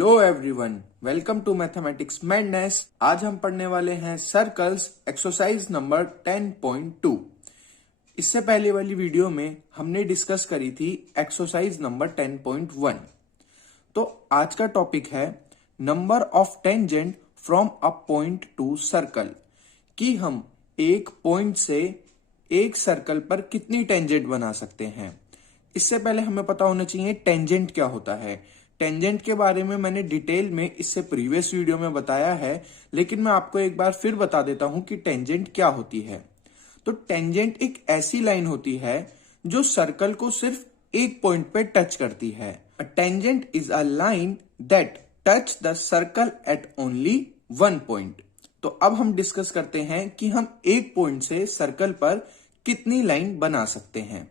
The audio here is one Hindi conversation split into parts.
Hello everyone, welcome to mathematics madness. आज हम पढ़ने वाले हैं सर्कल्स एक्सरसाइज नंबर 10.2। इससे पहले वाली वीडियो में हमने डिस्कस करी थी एक्सरसाइज नंबर 10.1। तो आज का टॉपिक है number of tangent from a point to circle, कि हम एक पॉइंट से एक सर्कल पर कितनी टेंजेंट बना सकते हैं। इससे पहले हमें पता होना चाहिए टेंजेंट क्या होता है। टेंजेंट के बारे में मैंने डिटेल में इससे प्रीवियस वीडियो में बताया है, लेकिन मैं आपको एक बार फिर बता देता हूं कि टेंजेंट क्या होती है। तो टेंजेंट एक ऐसी लाइन होती है जो सर्कल को सिर्फ एक पॉइंट पे टच करती है। A tangent is a line that touch the circle eight only one point. तो अब हम डिस्कस करते हैं कि हम एक पॉइंट से सर्कल पर कितनी लाइन बना सकते हैं।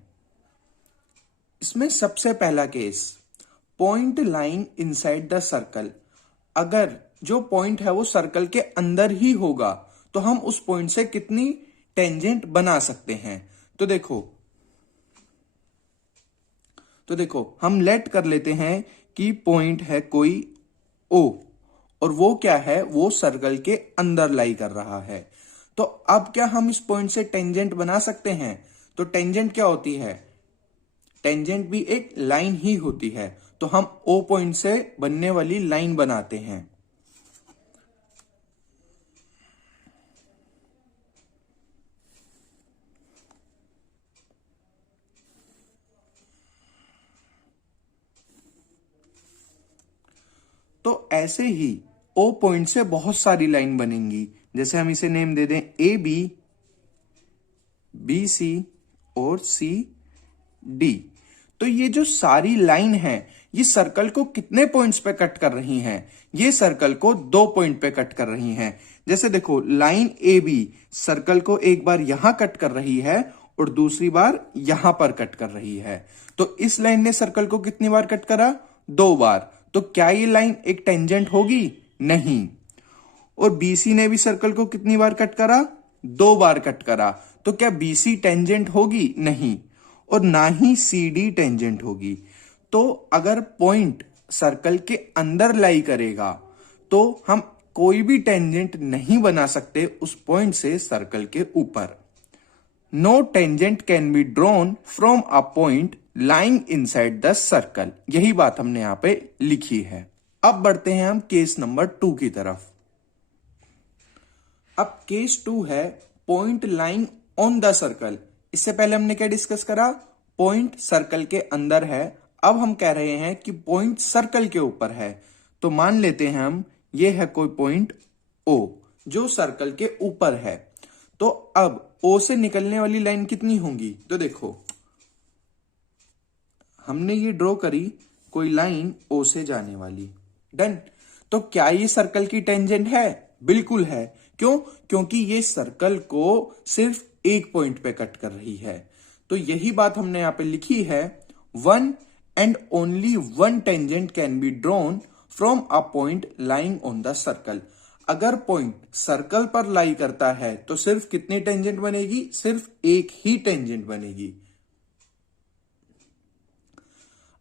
इसमें सबसे पहला case, point line inside the circle. अगर जो पॉइंट है वो सर्कल के अंदर ही होगा तो हम उस पॉइंट से कितनी टेंजेंट बना सकते हैं। तो देखो हम लेट कर लेते हैं कि पॉइंट है कोई O, और वो क्या है, वो सर्कल के अंदर लाई कर रहा है। तो अब क्या हम इस पॉइंट से टेंजेंट बना सकते हैं? तो टेंजेंट क्या होती है? टेंजेंट भी एक लाइन ही होती है। तो हम O पॉइंट से बनने वाली लाइन बनाते हैं। तो ऐसे ही O पॉइंट से बहुत सारी लाइन बनेंगी। जैसे हम इसे नेम दे दें AB, BC और CD। तो ये जो सारी लाइन है ये सर्कल को कितने पॉइंट्स पे कट कर रही हैं? ये सर्कल को 2 पॉइंट पे कट कर रही हैं। जैसे देखो, लाइन AB सर्कल को एक बार यहां कट कर रही है और दूसरी बार यहां पर कट कर रही है। तो इस लाइन ने सर्कल को कितनी बार कट करा? 2 बार। तो क्या ये लाइन एक टेंजेंट होगी? नहीं। और BC ने भी सर्कल को कितनी बार कट करा? 2 बार कट करा। तो क्या BC टेंजेंट होगी? नहीं। और ना ही CD टेंजेंट होगी। तो अगर पॉइंट सर्कल के अंदर लाई करेगा तो हम कोई भी टेंजेंट नहीं बना सकते उस पॉइंट से सर्कल के ऊपर। No tangent can be drawn from a point lying inside the circle. यही बात हमने यहां पे लिखी है। अब बढ़ते हैं हम केस नंबर 2 की तरफ। अब केस 2 है point lying on the circle. इससे पहले हमने क्या डिस्कस करा? पॉइंट सर्कल के अंदर है। अब हम कह रहे हैं कि पॉइंट सर्कल के ऊपर है। तो मान लेते हैं हम, ये है कोई पॉइंट O जो सर्कल के ऊपर है। तो अब O से निकलने वाली लाइन कितनी होंगी? तो देखो, हमने ये ड्रॉ करी कोई लाइन O से जाने वाली। डन। तो क्या ये सर्कल की टेंजेंट है? बिल्कुल है। क्यों? क्योंकि ये सर्कल को सिर्फ एक पॉइंट पे कट कर रही है। तो यही बात हमने यहां पे लिखी है, one and only one tangent can be drawn from a point lying on the circle. अगर पॉइंट सर्कल पर लाई करता है तो सिर्फ कितनी टेंजेंट बनेगी? सिर्फ एक ही टेंजेंट बनेगी।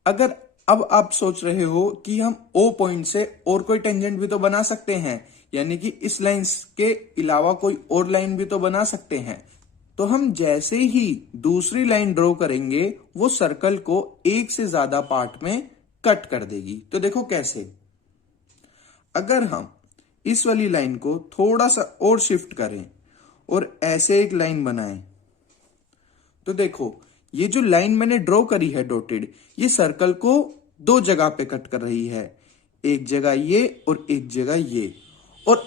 अगर अब आप सोच रहे हो कि हम O पॉइंट से और कोई टेंजेंट भी तो बना सकते हैं, यानी कि इस लाइन के अलावा कोई और लाइन भी तो बना सकते हैं। तो हम जैसे ही दूसरी लाइन ड्रॉ करेंगे वो सर्कल को एक से ज्यादा पार्ट में कट कर देगी। तो देखो कैसे। अगर हम इस वाली लाइन को थोड़ा सा और शिफ्ट करें और ऐसे एक लाइन बनाएं, तो देखो ये जो लाइन मैंने ड्रॉ करी है डॉटेड, ये सर्कल को 2 जगह पे कट कर रही है। एक जगह ये और एक जगह ये। और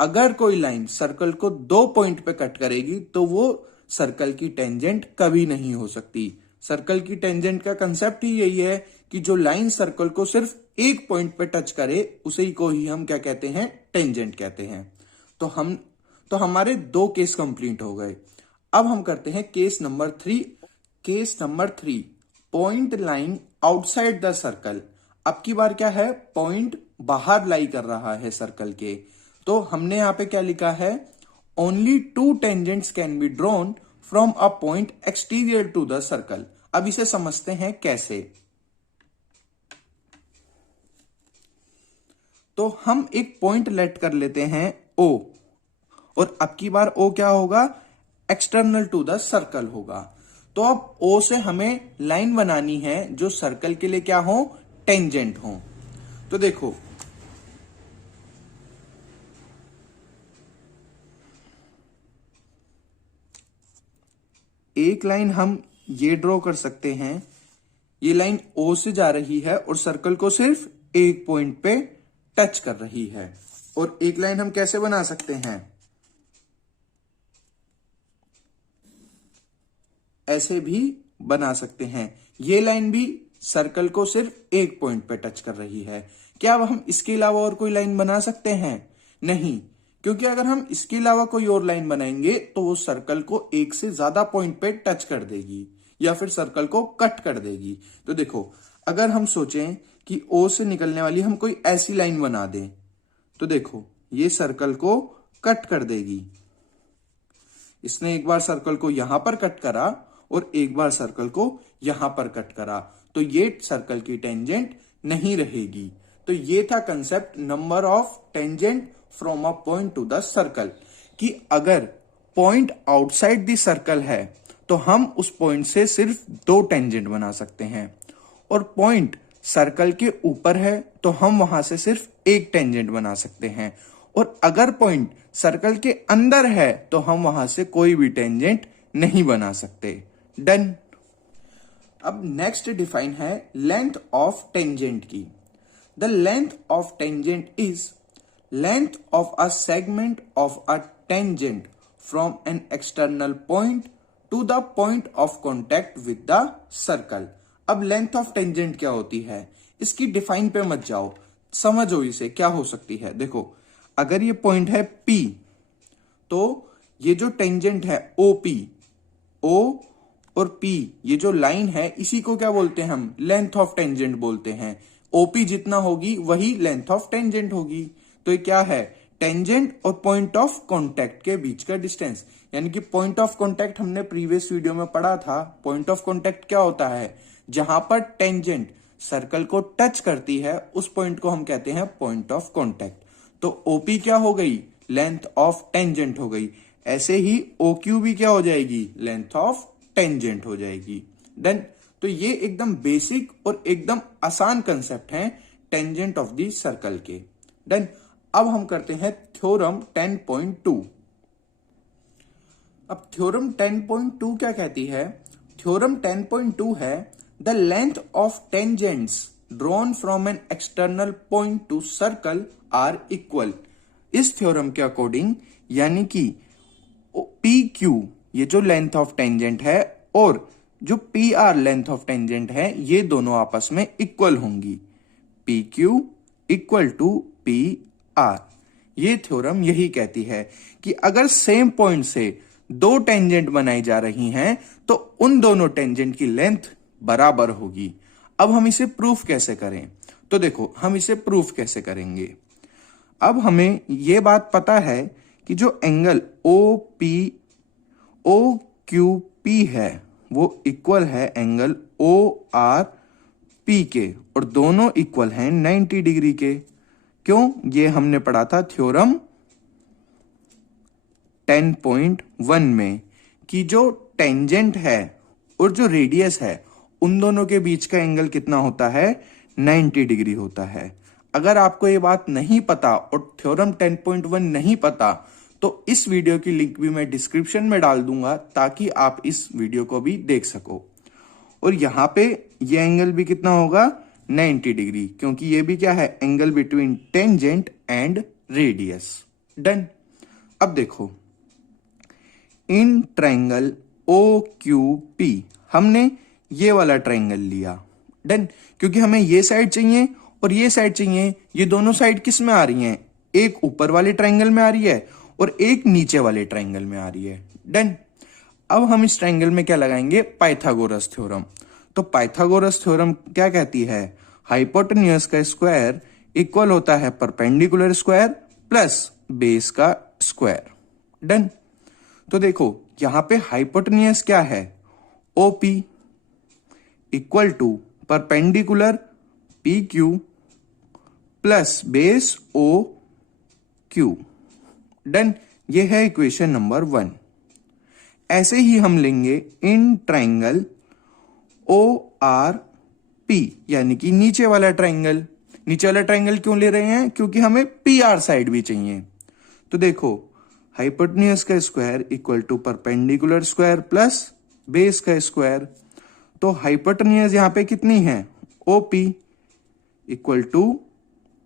अगर कोई लाइन सर्कल को 2 पॉइंट पे कट करेगी तो वो सर्कल की टेंजेंट कभी नहीं हो सकती। सर्कल की टेंजेंट का कंसेप्ट ही यही है कि जो लाइन सर्कल को सिर्फ एक पॉइंट पे टच करे उसे को ही हम क्या कहते हैं? टेंजेंट कहते हैं। तो हमारे 2 केस कंप्लीट हो गए। अब हम करते हैं case number 3। Case number 3, point line outside the circle. अब की बार क्या है? पॉइंट बाहर लाई कर रहा है सर्कल के। तो हमने यहां पे क्या लिखा है? Only 2 tangents can be drawn from a point exterior to the circle. अब इसे समझते हैं कैसे। तो हम एक पॉइंट लेट कर लेते हैं O, और अब की बार O क्या होगा, एक्सटर्नल टू द सर्कल होगा। तो अब O से हमें लाइन बनानी है जो सर्कल के लिए क्या हो, टेंजेंट हो। तो देखो एक लाइन हम ये ड्रॉ कर सकते हैं, ये लाइन O से जा रही है और सर्कल को सिर्फ एक पॉइंट पे टच कर रही है। और एक लाइन हम कैसे बना सकते हैं, ऐसे भी बना सकते हैं। ये लाइन भी सर्कल को सिर्फ एक पॉइंट पे टच कर रही है। क्या अब हम इसके अलावा और कोई लाइन बना सकते हैं? नहीं, क्योंकि अगर हम इसके अलावा कोई और लाइन बनाएंगे तो वो सर्कल को एक से ज्यादा पॉइंट पे टच कर देगी या फिर सर्कल को कट कर देगी। तो देखो, अगर हम सोचें कि O से निकलने वाली हम कोई ऐसी लाइन बना दें, तो देखो ये सर्कल को कट कर देगी। इसने एक बार सर्कल को यहां पर कट करा और एक बार सर्कल को यहां पर कट करा, तो ये सर्कल की टेंजेंट नहीं रहेगी। तो ये था concept number of tangent from a point two the circle, कि अगर पॉइंट आउटसाइड द सर्कल है तो हम उस पॉइंट से सिर्फ दो टेंजेंट बना सकते हैं, और पॉइंट सर्कल के ऊपर है तो हम वहां से सिर्फ एक टेंजेंट बना सकते हैं, और अगर पॉइंट सर्कल के अंदर है तो हम वहां से कोई भी टेंजेंट नहीं बना सकते। डन। अब नेक्स्ट डिफाइन है लेंथ ऑफ टेंजेंट की। The length of tangent is length of a segment of a tangent from an external point to the point of contact with the circle. अब लेंथ ऑफ टेंजेंट क्या होती है, इसकी डिफाइन पे मत जाओ, समझो इसे क्या हो सकती है। देखो, अगर ये पॉइंट है P, तो ये जो टेंजेंट है OP, O और P, ये जो लाइन है इसी को क्या बोलते हैं हम, लेंथ ऑफ टेंजेंट बोलते हैं। OP जितना होगी वही लेंथ ऑफ टेंजेंट होगी। तो ये क्या है, टेंजेंट और पॉइंट ऑफ कांटेक्ट के बीच का डिस्टेंस, यानी कि पॉइंट ऑफ कांटेक्ट हमने प्रीवियस वीडियो में पढ़ा था। पॉइंट ऑफ कांटेक्ट क्या होता है, जहां पर टेंजेंट सर्कल को टच करती है उस पॉइंट को हम कहते हैं पॉइंट ऑफ कांटेक्ट। तो OP क्या हो गई, लेंथ ऑफ टेंजेंट हो गई। ऐसे ही OQ भी क्या हो जाएगी, लेंथ ऑफ टेंजेंट हो जाएगी। डन। तो ये एकदम बेसिक और एकदम आसान कंसेप्ट हैं टेंजेंट ऑफ द सर्कल के। डन। अब हम करते हैं थ्योरम 10.2। अब थ्योरम 10.2 क्या कहती है, थ्योरम 10.2 है the length of tangents drawn from an external point to circle are equal. इस थ्योरम के अकॉर्डिंग यानी कि PQ ये जो लेंथ ऑफ टेंजेंट है और जो PR लेंथ ऑफ टेंजेंट है, ये दोनों आपस में इक्वल होंगी। PQ equal to PR। ये थ्योरम यही कहती है कि अगर सेम पॉइंट से दो टेंजेंट बनाई जा रही हैं तो उन दोनों टेंजेंट की लेंथ बराबर होगी। अब हम इसे प्रूफ कैसे करें, तो देखो हम इसे प्रूफ कैसे करेंगे। अब हमें यह बात पता है कि जो एंगल OQP है वो इक्वल है एंगल ORP के, और दोनों इक्वल हैं 90 डिग्री के। क्यों, ये हमने पढ़ा था थ्योरम 10.1 में कि जो टेंजेंट है और जो रेडियस है उन दोनों के बीच का एंगल कितना होता है, 90 डिग्री होता है। अगर आपको ये बात नहीं पता और थ्योरम 10.1 नहीं पता तो इस वीडियो की लिंक भी मैं डिस्क्रिप्शन में डाल दूंगा ताकि आप इस वीडियो को भी देख सको। और यहां पे ये एंगल भी कितना होगा, 90 डिग्री, क्योंकि ये भी क्या है, angle between tangent and radius. Done. अब देखो इन ट्रायंगल OQP हमने ये वाला ट्रायंगल लिया। डन। क्योंकि हमें ये साइड चाहिए और ये साइड चाहिए, ये दोनों साइड किस में आ रही हैं, एक ऊपर वाले ट्रायंगल में आ रही है और एक नीचे वाले ट्रायंगल में आ रही है। डन। अब हम इस ट्रायंगल में क्या लगाएंगे, पाइथागोरस थ्योरम। तो पाइथागोरस थ्योरम क्या कहती है, हाइपोटेन्यूज का स्क्वायर इक्वल होता है परपेंडिकुलर स्क्वायर प्लस बेस का स्क्वायर। डन। तो देखो यहां पे हाइपोटेन्यूज क्या है, OP equal to perpendicular PQ plus base O Q. Done, ये है इक्वेशन नंबर 1। ऐसे ही हम लेंगे in triangle O R P, यानी कि नीचे वाला ट्राइंगल। नीचे वाला ट्राइंगल क्यों ले रहे हैं? क्योंकि हमें पी आर साइड भी चाहिए। तो देखो, हाइपोटेन्यूज का square equal to perpendicular square plus base का स्क्वायर। तो हाइपोटेन्यूज यहां पे कितनी है? O P equal to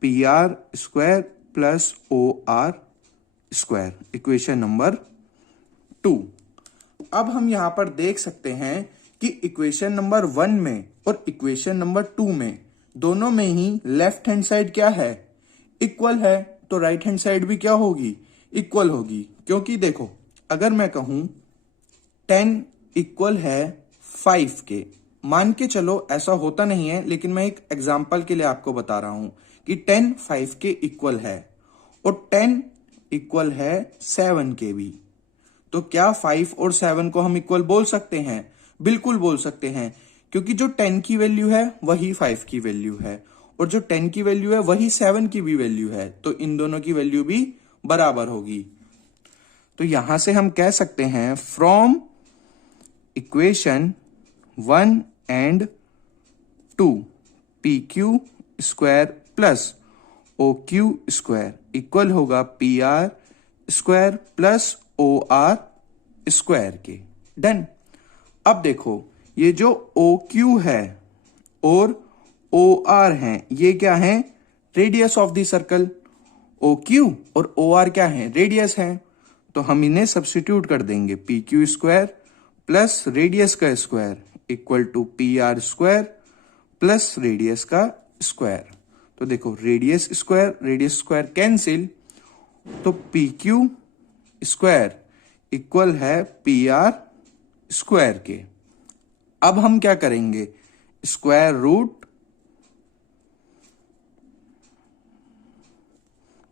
P R square plus O R square, equation number 2। अब हम यहां पर देख सकते हैं कि इक्वेशन नंबर 1 में और इक्वेशन नंबर 2 में दोनों में ही लेफ्ट हैंड साइड क्या है? इक्वल है। तो राइट हैंड साइड भी क्या होगी? इक्वल होगी। क्योंकि देखो, अगर मैं कहूं 10 इक्वल है 5 के, मान के चलो ऐसा होता नहीं है, लेकिन मैं एक एग्जांपल के लिए आपको बता रहा हूं कि 10 5 के इक्वल है और 10 इक्वल है 7 के भी। तो क्या 5 और 7 को हम इक्वल बोल सकते हैं? बिल्कुल बोल सकते हैं, क्योंकि जो 10 की वैल्यू है वही 5 की वैल्यू है और जो 10 की वैल्यू है वही 7 की भी वैल्यू है। तो इन दोनों की वैल्यू भी बराबर होगी। तो यहां से हम कह सकते हैं from equation 1 and 2 P Q square plus O Q square equal होगा P R square plus O R square के। डन। अब देखो, ये जो ओ क्यू है और ओ आर है, ये क्या है? Radius of the circle. O Q और ओ आर क्या है? रेडियस है। तो हम इन्हें सब्स्टिट्यूट कर देंगे, P Q square plus radius का square equal to P R square plus radius का स्क्वायर। तो देखो, रेडियस स्क्वायर कैंसिल, तो पी क्यू स्क्वायर इक्वल है पी आर स्क्वायर के। अब हम क्या करेंगे? Square root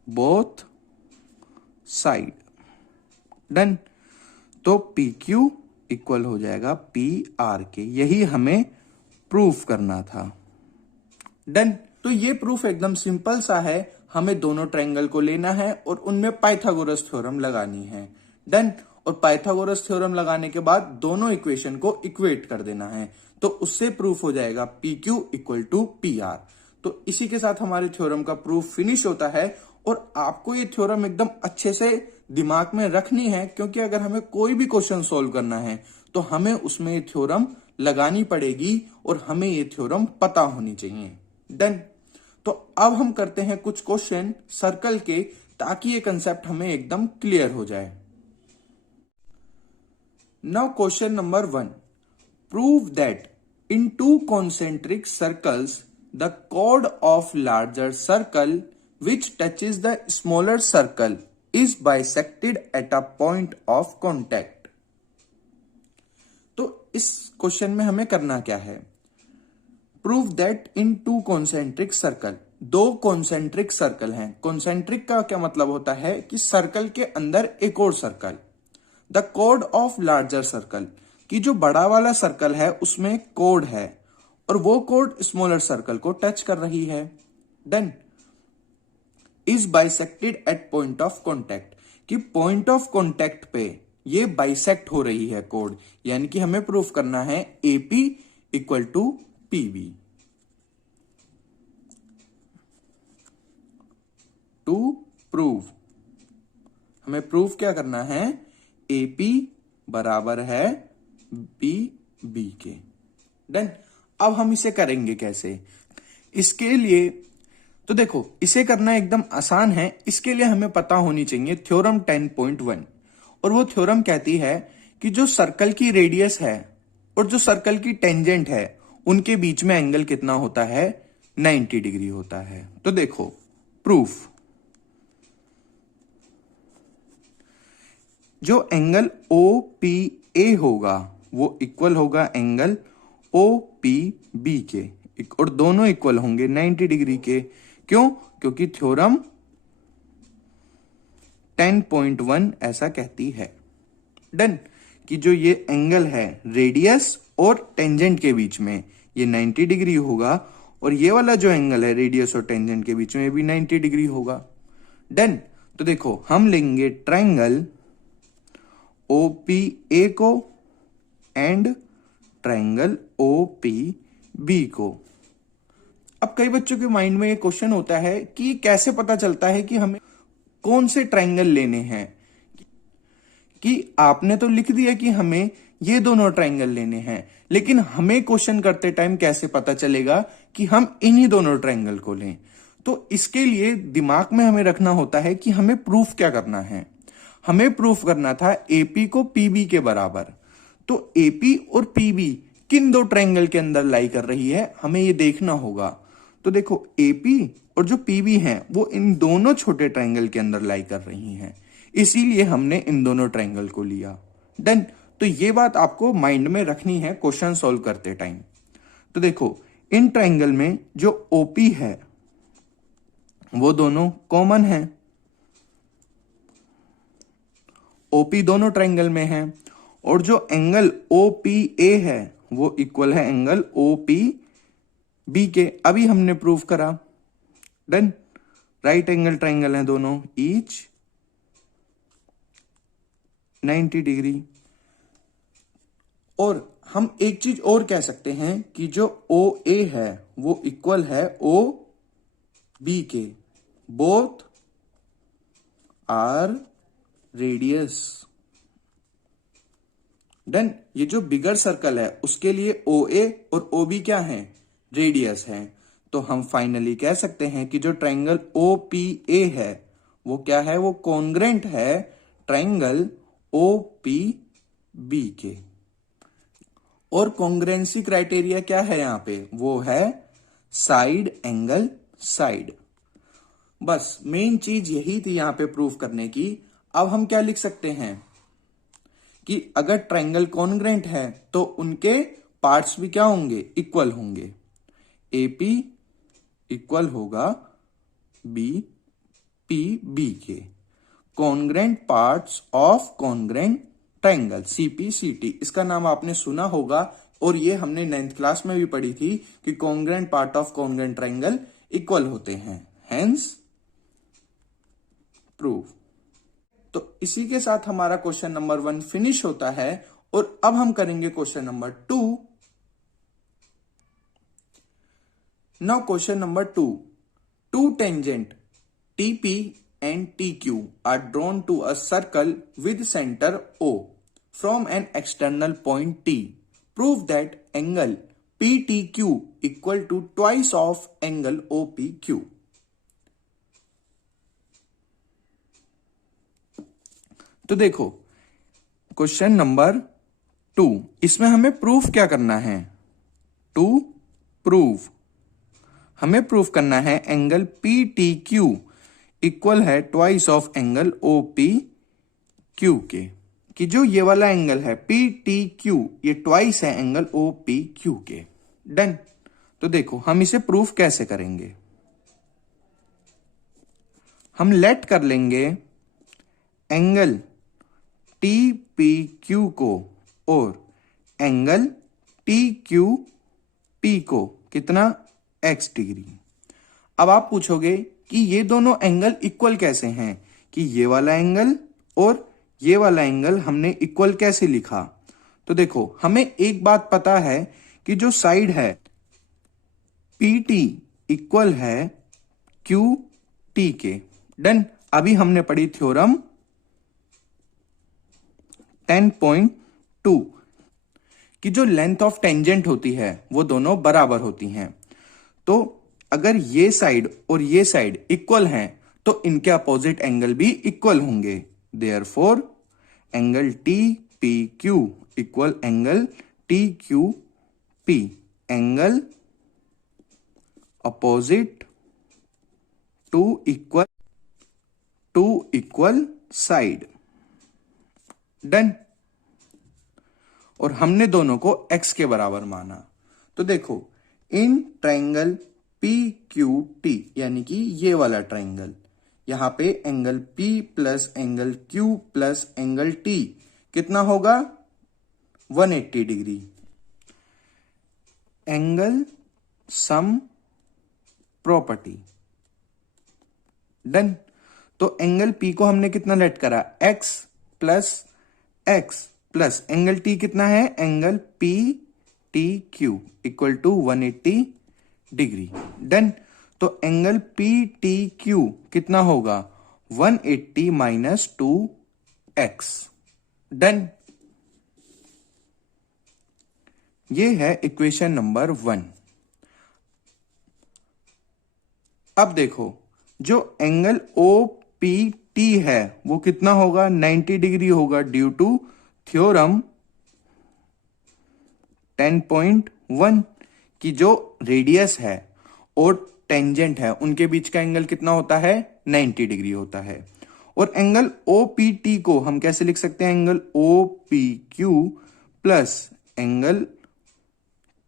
both side. Done. तो पी क्यू इक्वल हो जाएगा पी आर के। यही हमें प्रूफ करना था। डन। तो ये प्रूफ एकदम सिंपल सा है। हमें दोनों ट्रायंगल को लेना है और उनमें पाइथागोरस थ्योरम लगानी है। डन। और पाइथागोरस थ्योरम लगाने के बाद दोनों इक्वेशन को इक्वेट कर देना है, तो उससे प्रूफ हो जाएगा P Q equal to P R. तो इसी के साथ हमारे थ्योरम का प्रूफ फिनिश होता है। और आपको ये थ्योरम एकदम अच्छे से दिमाग में रखनी है, क्योंकि अगर हमें कोई भी क्वेश्चन सोल्व करना है तो हमें उसमें ये थ्योरम लगानी पड़ेगी और हमें ये थ्योरम पता होनी चाहिए। डन। तो अब हम करते हैं कुछ क्वेश्चन सर्कल के, ताकि ये कंसेप्ट हमें एकदम क्लियर हो जाए। Now question number 1, prove that in 2 concentric circles the chord of larger circle which touches the smaller circle is bisected at a point of contact। तो इस क्वेश्चन में हमें करना क्या है? Prove that in 2 concentric circle, 2 concentric circle हैं। कॉन्सेंट्रिक का क्या मतलब होता है? कि सर्कल के अंदर एक और circle. The code of larger circle, कि जो बड़ा वाला सर्कल है उसमें कोड है और वो कोड स्मॉलर सर्कल को टच कर रही है। Done. Is bisected eight point of contact, कि पॉइंट ऑफ कॉन्टैक्ट पे ये बाइसेक्ट हो रही है कोड, यानी कि हमें प्रूफ करना है AP equal to PB. To prove, हमें प्रूफ क्या करना है? एपी बराबर है बी के। डन। अब हम इसे करेंगे कैसे? इसके लिए तो देखो, इसे करना एकदम आसान है। इसके लिए हमें पता होनी चाहिए थ्योरम 10.1, और वो थ्योरम कहती है कि जो सर्कल की रेडियस है और जो सर्कल की टेंजेंट है उनके बीच में एंगल कितना होता है? 90 डिग्री होता है। तो देखो, प्रूफ, जो एंगल ओ पी ए होगा वो इक्वल होगा एंगल ओ पी बी के, और दोनों इक्वल होंगे 90 डिग्री के। क्यों? क्योंकि थ्योरम 10.1 ऐसा कहती है। डन। कि जो ये एंगल है रेडियस और टेंजेंट के बीच में, ये 90 डिग्री होगा और ये वाला जो एंगल है रेडियस और टेंजेंट के बीच में, ये भी 90 डिग्री होगा। डन। तो देखो हम लेंगे ट्रायंगल OPA को एंड ट्रायंगल OPB को। अब कई बच्चों के माइंड में ये क्वेश्चन होता है कि कैसे पता चलता है कि हमें कौन से ट्रायंगल लेने हैं। कि आपने तो लिख दिया कि हमें ये दोनों ट्रायंगल लेने हैं, लेकिन हमें क्वेश्चन करते टाइम कैसे पता चलेगा कि हम इन्हीं दोनों ट्रायंगल को लें। तो इसके लिए दिमाग में हमें रखना होता है कि हमें प्रूफ क्या करना है। हमें प्रूफ करना था AP को PB के बराबर। तो AP और PB किन दो ट्रायंगल के अंदर लाई कर रही है, हमें ये देखना होगा। तो देखो AP और जो PB हैं वो इन दोनों छोटे ट्रायंगल के अंदर लाई कर रही हैं, इसीलिए हमने इन दोनों ट्रायंगल को लिया। डन। तो ये बात आपको माइंड में रखनी है क्वेश्चन सॉल्व करते टाइम। तो देखो इन ट्रायंगल में जो OP है वो दोनों कॉमन है, OP दोनों ट्रायंगल में है, और जो एंगल OPA है वो इक्वल है एंगल OPB के। अभी हमने प्रूव करा। डन। राइट एंगल ट्रायंगल है दोनों, ईच 90 डिग्री। और हम एक चीज और कह सकते हैं कि जो OA है वो इक्वल है OB के। Both are radius. डन। ये जो बिगर सर्कल है उसके लिए OA और OB क्या है, रेडियस है। तो हम फाइनली कह सकते हैं कि जो ट्रायंगल OPA है वो क्या है, वो कॉन्ग्रेंट है ट्रायंगल OPB के। और कॉन्ग्रेंसी क्राइटेरिया क्या है यहां पे, वो है साइड एंगल साइड। बस मेन चीज यही थी यहां पे प्रूफ करने की। अब हम क्या लिख सकते हैं कि अगर ट्रायंगल कॉन्ग्रेंट है तो उनके पार्ट्स भी क्या होंगे, इक्वल होंगे। AP इक्वल होगा BPB के। Congruent parts of congruent triangle CPCT, इसका नाम आपने सुना होगा, और ये हमने 9th क्लास में भी पढ़ी थी कि congruent part of congruent triangle equal होते हैं, हेंस प्रूफ। तो इसी के साथ हमारा क्वेश्चन नंबर 1 फिनिश होता है। और अब हम करेंगे question number 2। Now question number 2, two tangent TP and TQ are drawn to a circle with center O from an external point T. Prove that angle PTQ equal to twice of angle OPQ. तो देखो क्वेश्चन नंबर 2, इसमें हमें प्रूफ क्या करना है, टू प्रूव हमें प्रूफ करना है एंगल PTQ इक्वल है ट्वाइस ऑफ एंगल OPQ के। कि जो ये वाला एंगल है PTQ ये ट्वाइस है एंगल OPQ के। डन। तो देखो हम इसे प्रूफ कैसे करेंगे। हम लेट कर लेंगे एंगल TPQ को और एंगल TQP को कितना, x डिग्री। अब आप पूछोगे कि ये दोनों एंगल इक्वल कैसे हैं, कि ये वाला एंगल और ये वाला एंगल हमने इक्वल कैसे लिखा। तो देखो हमें एक बात पता है कि जो साइड है PT इक्वल है QT के। डन। अभी हमने पढ़ी थ्योरम 10.2 कि जो लेंथ ऑफ टेंजेंट होती है वो दोनों बराबर होती हैं। तो अगर ये साइड और ये साइड इक्वल हैं तो इनके अपोजिट एंगल भी इक्वल होंगे। Therefore angle TPQ equal angle TQP, angle opposite to equal side. Done. और हमने दोनों को x के बराबर माना। तो देखो इन ट्रायंगल PQT यानी कि ये वाला ट्रायंगल, यहां पे angle P plus angle Q plus angle T कितना होगा, 180 degree. Angle sum property. Done. तो एंगल P को हमने कितना लेट करा, x प्लस एंगल T कितना है, angle PTQ equal to 180 degree. Done. तो एंगल PTQ कितना होगा, 180 माइनस 2x। डन। ये है इक्वेशन नंबर 1। अब देखो, जो एंगल OPT है वो कितना होगा, 90 डिग्री होगा, ड्यू टू थ्योरम 10.1 की जो रेडियस है और टेंजेंट है उनके बीच का एंगल कितना होता है, 90 डिग्री होता है। और एंगल OPT को हम कैसे लिख सकते हैं, angle OPQ plus angle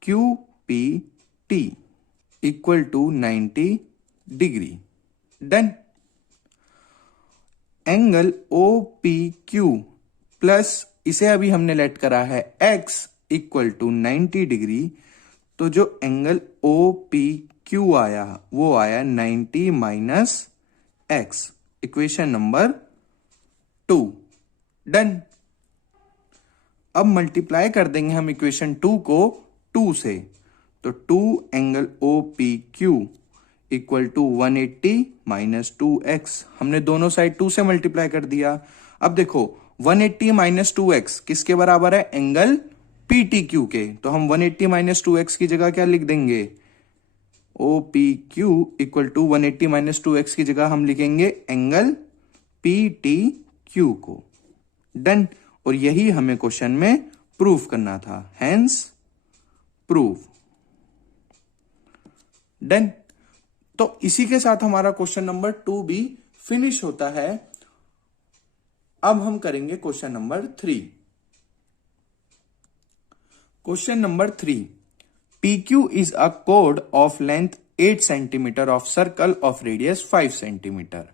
QPT equal to 90 degree. Done. Angle OPQ plus इसे अभी हमने लेट करा है x इक्वल टू 90 डिग्री, तो जो एंगल OPQ आया वो आया 90 minus x, equation number 2। Done. अब मल्टीप्लाई कर देंगे हम इक्वेशन 2 को 2 से, तो 2 angle OPQ equal to 180 minus 2x। हमने दोनों साइड 2 से मल्टीप्लाई कर दिया। अब देखो 180 माइनस 2x किसके बराबर है, एंगल PTQ के, तो हम 180 माइनस 2x की जगह क्या लिख देंगे, OPQ equal to 180 minus 2x की जगह हम लिखेंगे एंगल PTQ को। डन। और यही हमें क्वेश्चन में प्रूव करना था, हेंस प्रूव। डन। तो इसी के साथ हमारा क्वेश्चन नंबर 2 भी फिनिश होता है। अब हम करेंगे question number 3। Question number 3, PQ is a chord of length 8 cm of circle of radius 5 cm.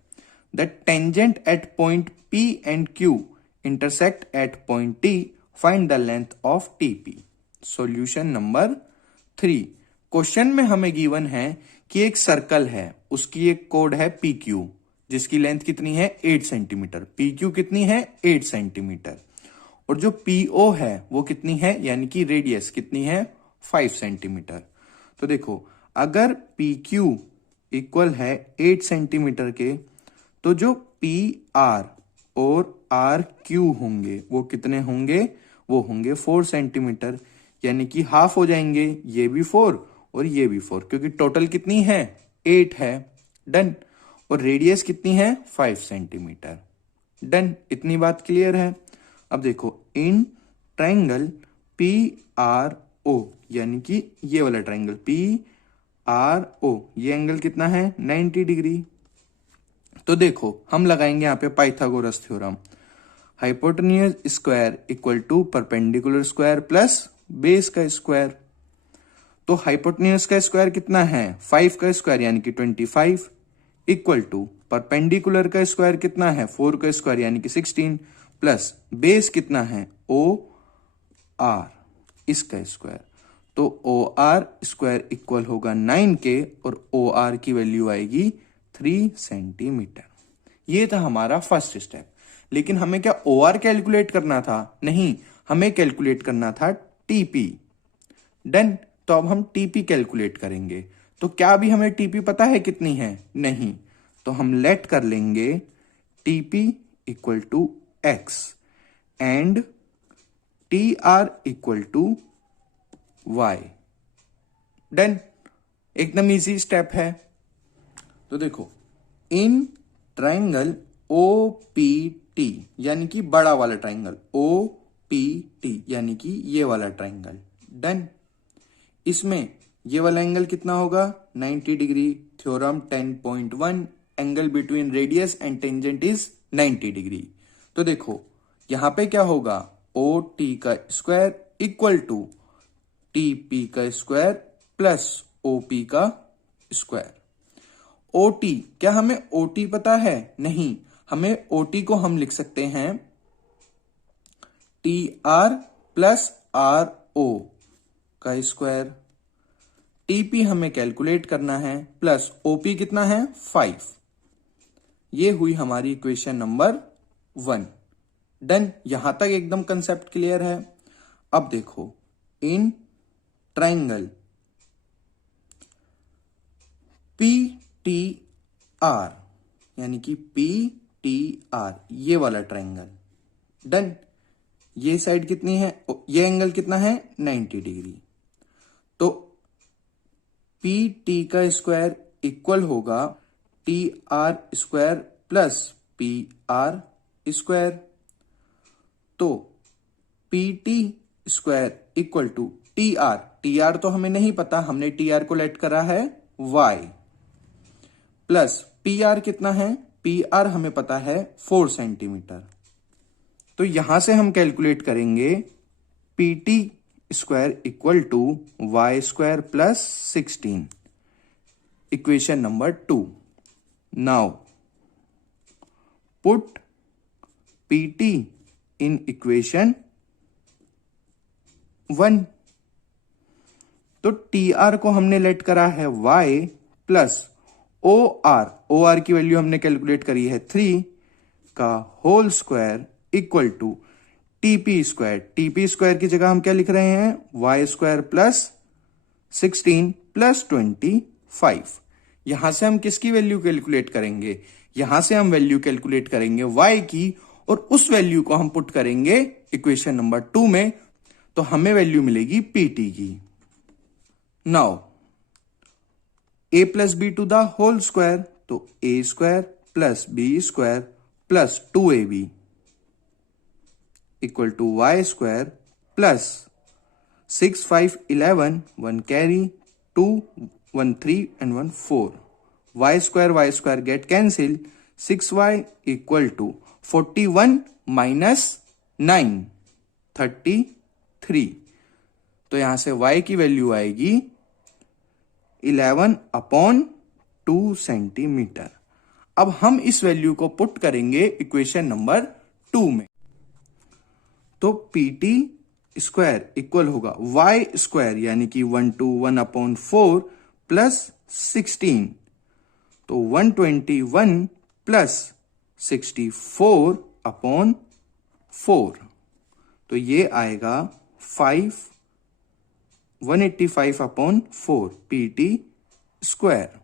The tangent at point P and Q intersect at point T. Find the length of TP. Solution number 3। Question में हमें गिवन है कि एक सर्कल है, उसकी एक कोड है PQ जिसकी लेंथ कितनी है, 8 सेंटीमीटर। PQ कितनी है, 8 सेंटीमीटर। और जो PO है वो कितनी है, यानी कि रेडियस कितनी है, 5 सेंटीमीटर। तो देखो, अगर PQ इक्वल है 8 सेंटीमीटर के, तो जो PR और RQ होंगे वो कितने होंगे, वो होंगे 4 सेंटीमीटर, यानी कि हाफ हो जाएंगे, ये भी 4 और ये भी 4, क्योंकि टोटल कितनी है, 8 है। डन। और रेडियस कितनी है, 5 सेंटीमीटर। डन। इतनी बात क्लियर है। अब देखो, इन ट्रायंगल PRO, यानी कि ये वाला ट्रायंगल PRO, ये एंगल कितना है, 90 डिग्री। तो देखो, हम लगाएंगे यहां पे Pythagoras theorem, hypotenuse square equal to perpendicular square plus base का स्क्वायर। तो हाइपोटेन्यूज का स्क्वायर कितना है, 5 का स्क्वायर यानी कि 25 इक्वल टू परपेंडिकुलर का स्क्वायर कितना है, 4 का स्क्वायर यानी कि 16 प्लस बेस कितना है, OR इसका स्क्वायर। तो OR स्क्वायर इक्वल होगा 9 के और OR की वैल्यू आएगी 3 सेंटीमीटर। ये था हमारा फर्स्ट स्टेप। लेकिन हमें क्या OR कैलकुलेट करना था, नहीं, हमें कैलकुलेट करना था TP। डन। तो अब हम TP कैलकुलेट करेंगे। तो क्या अभी हमें TP पता है कितनी है, नहीं, तो हम लेट कर लेंगे TP equal to x and TR equal to y। Done. एकदम इजी स्टेप है। तो देखो, इन ट्रायंगल OPT, यानी कि बड़ा वाला ट्रायंगल OPT, यानी कि ये वाला ट्रायंगल। डन। इसमें ये वाला एंगल कितना होगा, 90 degree. Theorem 10.1, angle between radius and tangent is 90 degree. तो देखो, यहां पे क्या होगा, OT का स्क्वायर इक्वल टू TP का स्क्वायर प्लस OP का स्क्वायर। OT, क्या हमें OT पता है, नहीं, हमें OT को हम लिख सकते हैं TR प्लस RO का स्क्वायर टीपी हमें कैलकुलेट करना है प्लस ओपी कितना है 5। ये हुई हमारी इक्वेशन नंबर 1। डन। यहां तक एकदम कंसेप्ट क्लियर है। अब देखो, इन ट्राइंगल PTR, यानी कि PTR ये वाला ट्राइंगल, डन। ये साइड कितनी है, ये एंगल कितना है 90 डिग्री। तो PT का स्क्वायर इक्वल होगा TR square plus PR square. तो PT square equal to TR तो हमें नहीं पता, हमने TR को लेट करा है Y, प्लस PR कितना है, PR हमें पता है 4 सेंटीमीटर। तो यहां से हम कैलकुलेट करेंगे PT square equal to Y square plus 16, equation number 2। Now put PT in equation 1। तो TR को हमने लेट करा है Y प्लस OR की वैल्यू हमने कैलकुलेट करी है 3 का whole square equal to TP square की जगह हम क्या लिख रहे हैं, Y स्क्वायर प्लस 16 प्लस 25। यहां से हम किसकी वैल्यू कैलकुलेट करेंगे, यहां से हम वैल्यू कैलकुलेट करेंगे Y की, और उस वैल्यू को हम पुट करेंगे इक्वेशन नंबर 2 में, तो हमें वैल्यू मिलेगी PT की। Now A plus B to the whole square, तो A square plus B square plus 2AB equal to Y square plus 6 5 11 1 carry 2 1 3 and 1 4। Y square get cancel, 6Y equal to 41 minus 9 33। तो यहां से Y की वैल्यू आएगी 11/2 सेंटीमीटर। अब हम इस वैल्यू को पुट करेंगे इक्वेशन नंबर 2 में। तो PT स्क्वायर इक्वल होगा Y स्क्वायर यानी कि 1/4 प्लस 16, तो 121 प्लस 64/4, तो ये आएगा 185/4 PT स्क्वायर।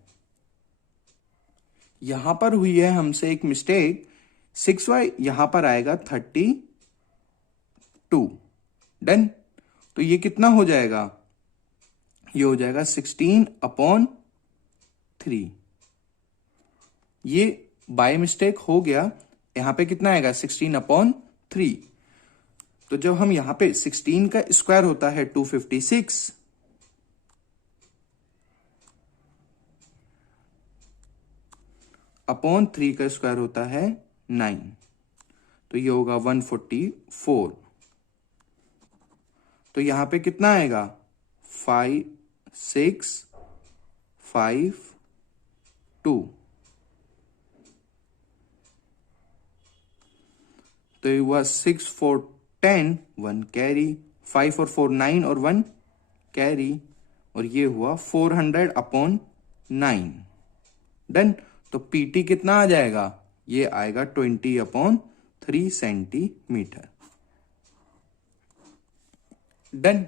यहां पर हुई है हमसे एक मिस्टेक, 6Y यहां पर आएगा 32। डन। तो ये कितना हो जाएगा, ये हो जाएगा 16/3। ये बाय मिस्टेक हो गया, यहां पे कितना आएगा 16/3। तो जब हम यहां पे 16 का स्क्वायर होता है 256, अपॉन 3 का स्क्वायर होता है 9, तो ये होगा 144। तो यहां पे कितना आएगा 5 6 5 2। तो ये हुआ 6 4 10 1 कैरी, 5 और 4 9 और 1 कैरी, और ये हुआ 400/9। डन। तो PT कितना आ जाएगा, ये आएगा 20/3 सेंटीमीटर। डन।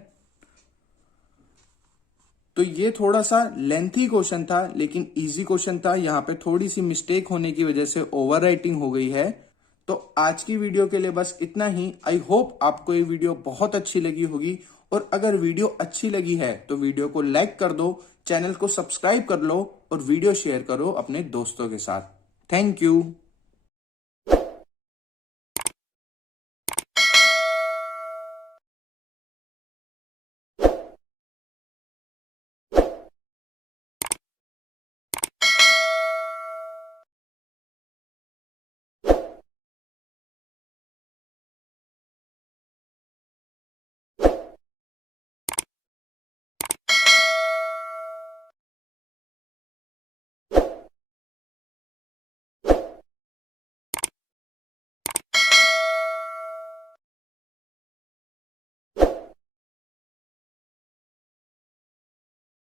तो ये थोड़ा सा लेंथी क्वेश्चन था, लेकिन इजी क्वेश्चन था। यहां पे थोड़ी सी मिस्टेक होने की वजह से ओवरराइटिंग हो गई है। तो आज की वीडियो के लिए बस इतना ही। आई होप आपको ये वीडियो बहुत अच्छी लगी होगी, और अगर वीडियो अच्छी लगी है तो वीडियो को लाइक कर दो, चैनल को सब्सक्राइब कर लो, और वीडियो शेयर करो अपने दोस्तों के साथ। Thank you.